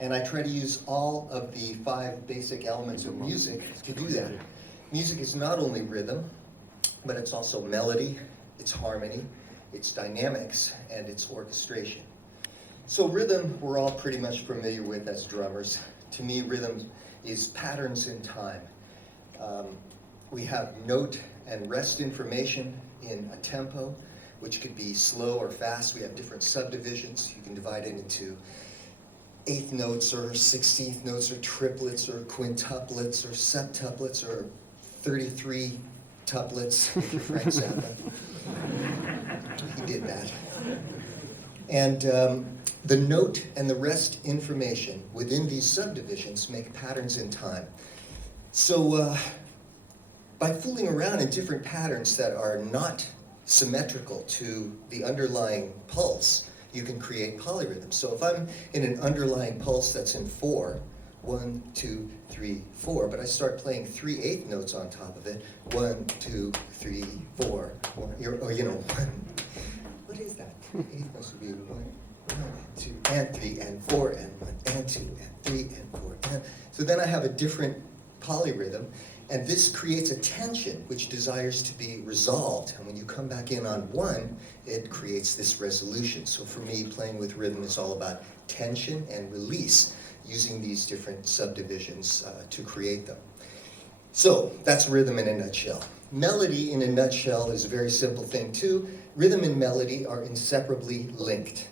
And I try to use all of the 5 basic elements of music to do that. Music is not only rhythm, but it's also melody, it's harmony, it's dynamics, and it's orchestration. So rhythm, we're all pretty much familiar with as drummers. To me, rhythm is patterns in time. We have note and rest information in a tempo, which could be slow or fast. We have different subdivisions. You can divide it into eighth notes or 16th notes or triplets or quintuplets or septuplets or 33 tuplets, if you're Frank Zappa. He did that. And the note and the rest information within these subdivisions make patterns in time. So by fooling around in different patterns that are not symmetrical to the underlying pulse, you can create polyrhythms. So if I'm in an underlying pulse that's in 4, 1, 2, 3, 4, but I start playing 3 eighth notes on top of it, 1, 2, 3, 4, or what is that? Eighth notes would be 1, 2, and 3, and 4, and 1, and 2, and 3, and 4, and... So then I have a different polyrhythm, and this creates a tension which desires to be resolved. And when you come back in on 1, it creates this resolution. So for me, playing with rhythm is all about tension and release, using these different subdivisions to create them. So that's rhythm in a nutshell. Melody in a nutshell is a very simple thing too. Rhythm and melody are inseparably linked.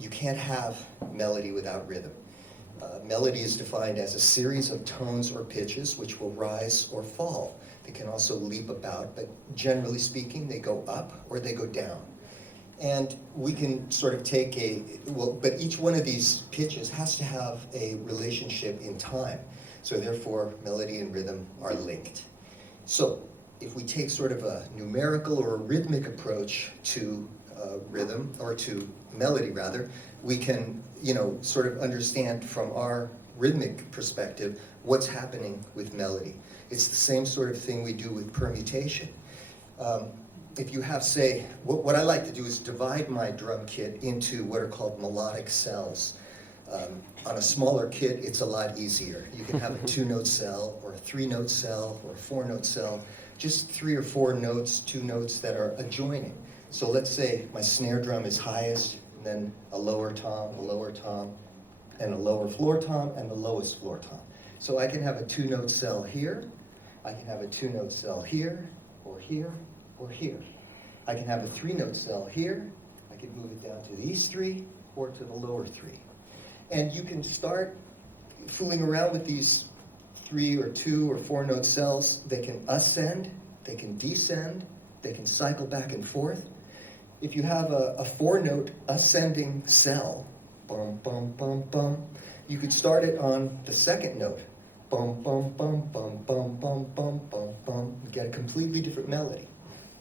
You can't have melody without rhythm. Melody is defined as a series of tones or pitches which will rise or fall. They can also leap about, but generally speaking, they go up or they go down. And we can sort of take but each one of these pitches has to have a relationship in time. So therefore, melody and rhythm are linked. So if we take sort of a numerical or a rhythmic approach to rhythm, or to melody rather, we can, sort of understand from our rhythmic perspective what's happening with melody. It's the same sort of thing we do with permutation. If you have, say, what I like to do is divide my drum kit into what are called melodic cells. On a smaller kit, it's a lot easier. You can have a 2-note cell, or a 3-note cell, or a 4-note cell, just 3 or 4 notes, 2 notes that are adjoining. So let's say my snare drum is highest, and then a lower tom, and a lower floor tom, and the lowest floor tom. So I can have a 2-note cell here, I can have a 2-note cell here, or here, or here. I can have a 3-note cell here, I can move it down to these 3, or to the lower 3. And you can start fooling around with these 3 or 2 or 4-note cells. They can ascend, they can descend, they can cycle back and forth. If you have a 4-note ascending cell, bum, bum, bum, bum, you could start it on the 2nd note, bum, bum, bum, bum, bum, bum, bum, bum, bum, you get a completely different melody.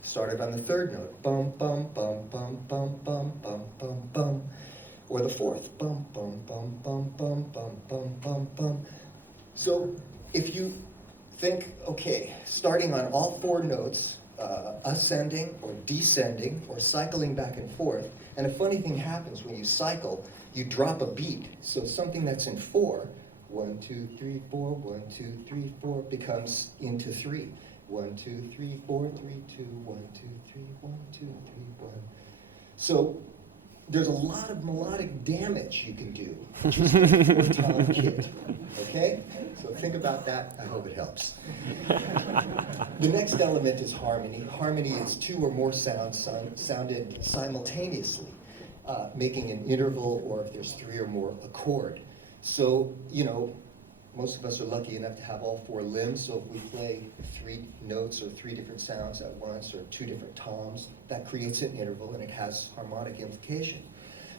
Start it on the 3rd note, bum, bum, bum, bum, bum, bum, bum, bum, bum, or the 4th, bum, bum, bum, bum, bum, bum, bum, bum, bum. So if you think, okay, starting on all 4 notes, ascending or descending or cycling back and forth, and a funny thing happens when you cycle, you drop a beat. So something that's in 4, 1, 2, 3, 4, 1, 2, 3, 4, becomes into 3. 1, 2, 3, 4, 3, 2, 1, 2, 3, 1, 2, 3, 1. So there's a lot of melodic damage you can do just with a 4-tom kit, okay? So think about that. I hope it helps. The next element is harmony. Harmony is 2 or more sounds sounded simultaneously, making an interval, or if there's 3 or more, a chord. So, most of us are lucky enough to have all 4 limbs, so if we play 3 notes or 3 different sounds at once, or 2 different toms, that creates an interval and it has harmonic implication.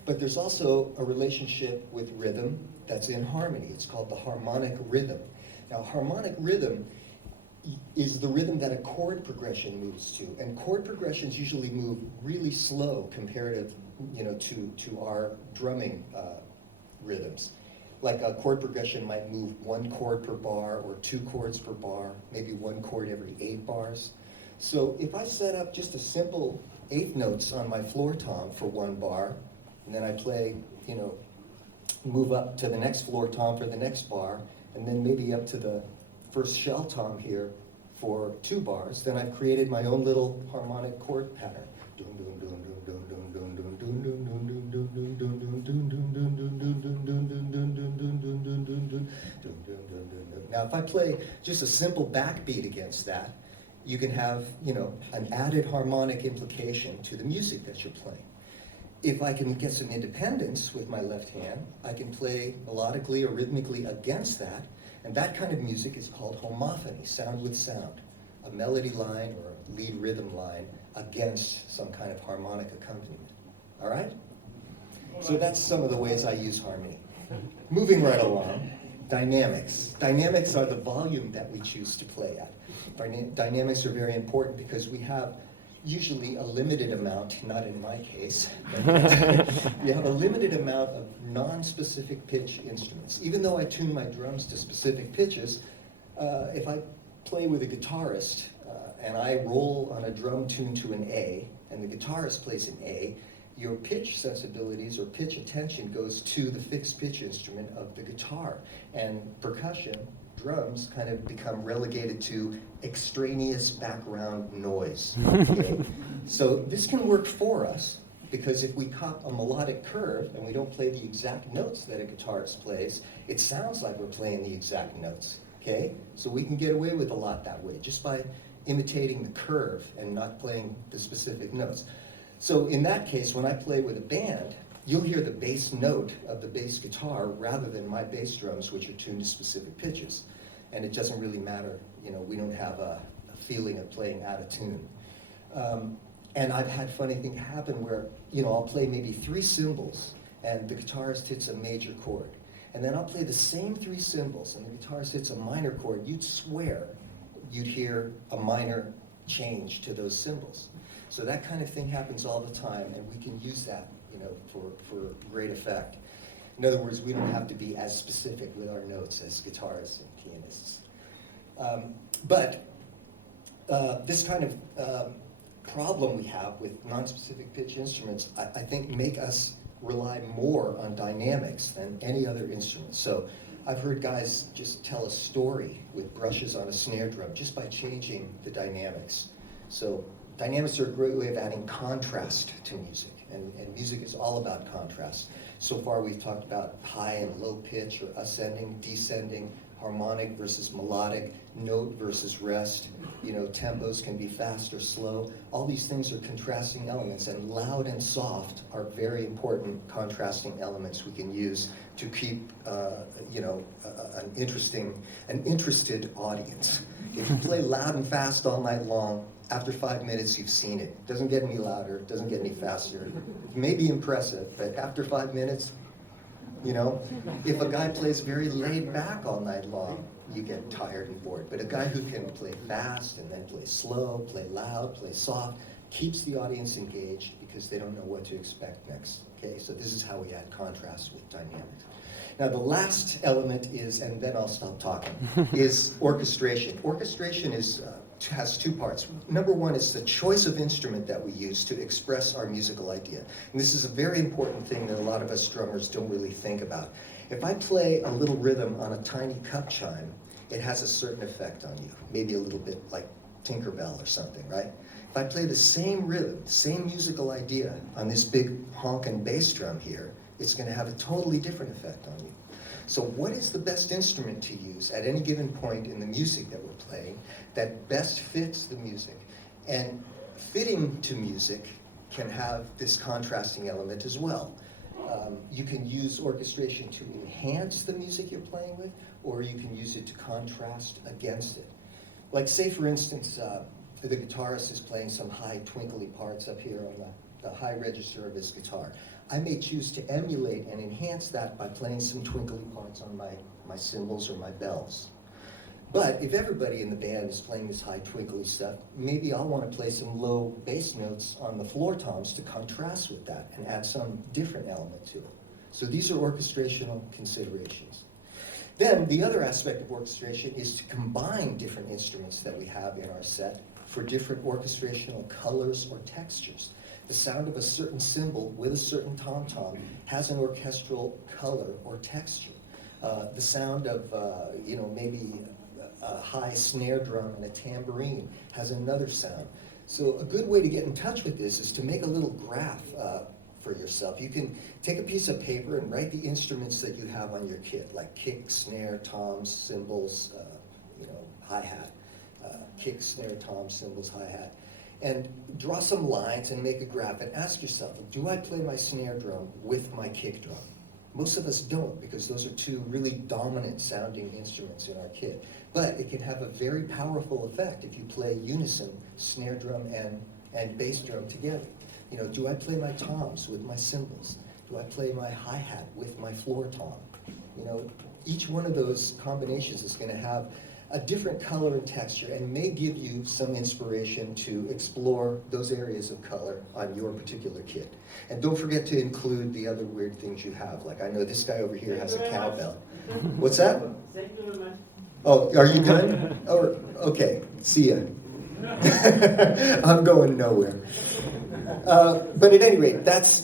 But there's also a relationship with rhythm that's in harmony. It's called the harmonic rhythm. Now, harmonic rhythm is the rhythm that a chord progression moves to, and chord progressions usually move really slow comparative, to our drumming rhythms. Like a chord progression might move 1 chord per bar, or 2 chords per bar, maybe 1 chord every 8 bars. So if I set up just a simple 8th notes on my floor tom for 1 bar, and then I play, move up to the next floor tom for the next bar, and then maybe up to the first shell tom here for 2 bars, then I've created my own little harmonic chord pattern. Now, if I play just a simple backbeat against that, you can have, an added harmonic implication to the music that you're playing. If I can get some independence with my left hand, I can play melodically or rhythmically against that, and that kind of music is called homophony, sound with sound, a melody line or a lead rhythm line against some kind of harmonic accompaniment. All right? So that's some of the ways I use harmony. Moving right along, dynamics. Dynamics are the volume that we choose to play at. Dynamics are very important because we have usually a limited amount, not in my case, but we have a limited amount of non-specific pitch instruments. Even though I tune my drums to specific pitches, if I play with a guitarist and I roll on a drum tune to an A, and the guitarist plays an A, your pitch sensibilities or pitch attention goes to the fixed pitch instrument of the guitar. And percussion, drums, kind of become relegated to extraneous background noise. Okay? So this can work for us, because if we cop a melodic curve and we don't play the exact notes that a guitarist plays, it sounds like we're playing the exact notes. Okay? So we can get away with a lot that way, just by imitating the curve and not playing the specific notes. So in that case, when I play with a band, you'll hear the bass note of the bass guitar rather than my bass drums, which are tuned to specific pitches. And it doesn't really matter, we don't have a feeling of playing out of tune. And I've had funny things happen where, I'll play maybe 3 cymbals and the guitarist hits a major chord. And then I'll play the same 3 cymbals and the guitarist hits a minor chord. You'd swear you'd hear a minor change to those cymbals. So that kind of thing happens all the time, and we can use that, for great effect. In other words, we don't have to be as specific with our notes as guitarists and pianists. But this kind of problem we have with non-specific pitch instruments, I think, make us rely more on dynamics than any other instrument. So I've heard guys just tell a story with brushes on a snare drum just by changing the dynamics. So dynamics are a great way of adding contrast to music, and music is all about contrast. So far we've talked about high and low pitch, or ascending, descending, harmonic versus melodic, note versus rest. Tempos can be fast or slow. All these things are contrasting elements, and loud and soft are very important contrasting elements we can use to keep an interested audience. If you play loud and fast all night long, after 5 minutes you've seen it. It doesn't get any louder, it doesn't get any faster. It may be impressive, but after 5 minutes, if a guy plays very laid back all night long, you get tired and bored. But a guy who can play fast and then play slow, play loud, play soft, keeps the audience engaged because they don't know what to expect next. Okay, so this is how we add contrast with dynamics. Now the last element is, and then I'll stop talking, is orchestration. Orchestration has 2 parts. Number 1 is the choice of instrument that we use to express our musical idea. And this is a very important thing that a lot of us drummers don't really think about. If I play a little rhythm on a tiny cup chime, it has a certain effect on you, maybe a little bit like Tinkerbell or something, right? If I play the same rhythm, same musical idea on this big honkin' bass drum here, it's going to have a totally different effect on you. So what is the best instrument to use at any given point in the music that we're playing that best fits the music? And fitting to music can have this contrasting element as well. You can use orchestration to enhance the music you're playing with, or you can use it to contrast against it. Like, say for instance, the guitarist is playing some high twinkly parts up here on the high register of his guitar. I may choose to emulate and enhance that by playing some twinkly parts on my cymbals or my bells. But if everybody in the band is playing this high twinkly stuff, maybe I'll want to play some low bass notes on the floor toms to contrast with that and add some different element to it. So these are orchestrational considerations. Then the other aspect of orchestration is to combine different instruments that we have in our set for different orchestrational colors or textures. The sound of a certain cymbal with a certain tom-tom has an orchestral color or texture. The sound of, maybe a high snare drum and a tambourine has another sound. So a good way to get in touch with this is to make a little graph for yourself. You can take a piece of paper and write the instruments that you have on your kit, like kick, snare, toms, cymbals, hi-hat. Kick, snare, toms, cymbals, hi-hat. And draw some lines and make a graph and ask yourself, do I play my snare drum with my kick drum? Most of us don't, because those are two really dominant sounding instruments in our kit. But it can have a very powerful effect if you play unison snare drum and bass drum together. Do I play my toms with my cymbals? Do I play my hi-hat with my floor tom? Each one of those combinations is going to have a different color and texture and may give you some inspiration to explore those areas of color on your particular kit. And don't forget to include the other weird things you have. Like I know this guy over here has a cowbell. What's that? Thank you very much. Oh, are you done? Oh, okay, see ya. I'm going nowhere. But at any rate, that's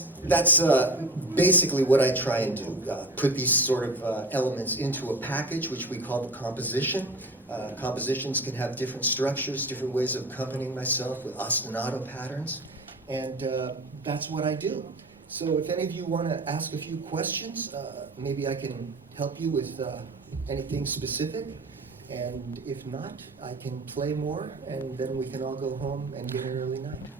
basically what I try and do. Put these sort of elements into a package, which we call the composition. Compositions can have different structures, different ways of accompanying myself with ostinato patterns, and that's what I do. So if any of you want to ask a few questions, maybe I can help you with anything specific, and if not, I can play more, and then we can all go home and get an early night.